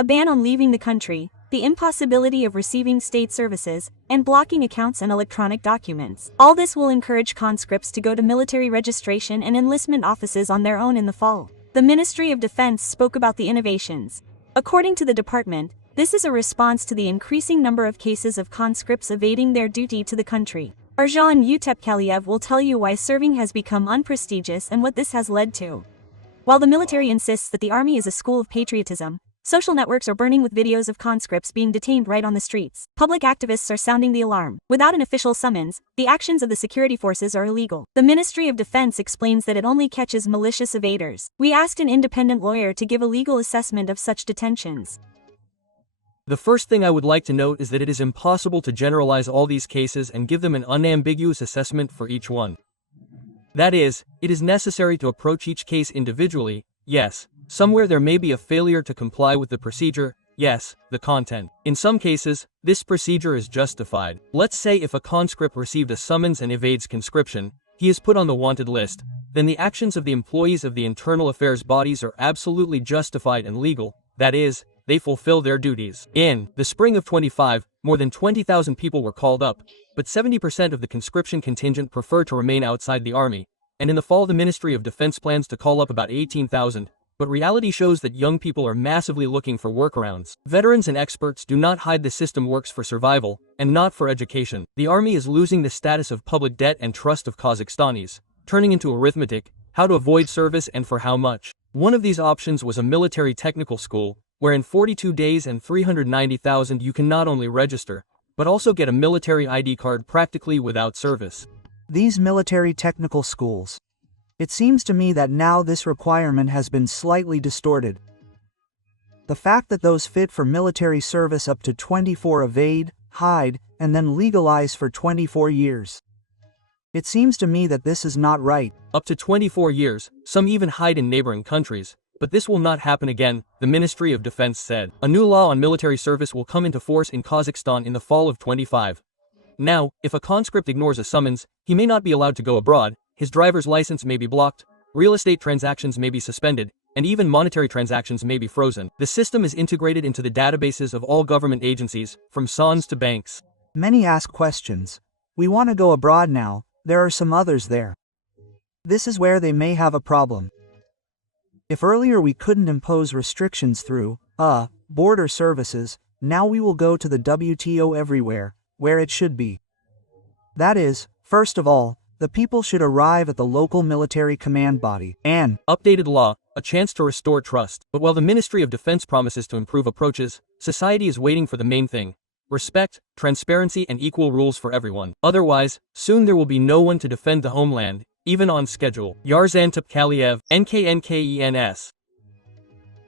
a ban on leaving the country, the impossibility of receiving state services, and blocking accounts and electronic documents. All this will encourage conscripts to go to military registration and enlistment offices on their own in the fall. The Ministry of Defense spoke about the innovations. According to the department, this is a response to the increasing number of cases of conscripts evading their duty to the country. Arjan Utepkaliev will tell you why serving has become unprestigious and what this has led to. While the military insists that the army is a school of patriotism, social networks are burning with videos of conscripts being detained right on the streets. Public activists are sounding the alarm. Without an official summons, the actions of the security forces are illegal. The Ministry of Defense explains that it only catches malicious evaders. We asked an independent lawyer to give a legal assessment of such detentions. The first thing I would like to note is that it is impossible to generalize all these cases and give them an unambiguous assessment for each one. That is, it is necessary to approach each case individually. Yes, somewhere there may be a failure to comply with the procedure. Yes, the content. In some cases, this procedure is justified. Let's say if a conscript received a summons and evades conscription, he is put on the wanted list, then the actions of the employees of the internal affairs bodies are absolutely justified and legal. That is, they fulfill their duties. In the spring of 25, more than 20,000 people were called up, but 70% of the conscription contingent preferred to remain outside the army, and in the fall the Ministry of Defense plans to call up about 18,000, but reality shows that young people are massively looking for workarounds. Veterans and experts do not hide the system works for survival, and not for education. The army is losing the status of public debt and trust of Kazakhstanis, turning into arithmetic, how to avoid service and for how much. One of these options was a military technical school, where in 42 days and 390,000 you can not only register, but also get a military ID card practically without service. These military technical schools. It seems to me that now this requirement has been slightly distorted. The fact that those fit for military service up to 24 evade, hide, and then legalize for 24 years. It seems to me that this is not right. Up to 24 years, some even hide in neighboring countries. But this will not happen again, the Ministry of Defense said. A new law on military service will come into force in Kazakhstan in the fall of 25. Now, if a conscript ignores a summons, he may not be allowed to go abroad, his driver's license may be blocked, real estate transactions may be suspended, and even monetary transactions may be frozen. The system is integrated into the databases of all government agencies, from SANs to banks. Many ask questions. We want to go abroad now, there are some others there. This is where they may have a problem. If earlier we couldn't impose restrictions through, border services, now we will go to the WTO everywhere, where it should be. That is, first of all, the people should arrive at the local military command body, and updated law, a chance to restore trust. But while the Ministry of Defense promises to improve approaches, society is waiting for the main thing. Respect, transparency and equal rules for everyone. Otherwise, soon there will be no one to defend the homeland, even on schedule. Yarzan Topkaliev, NKNKENS.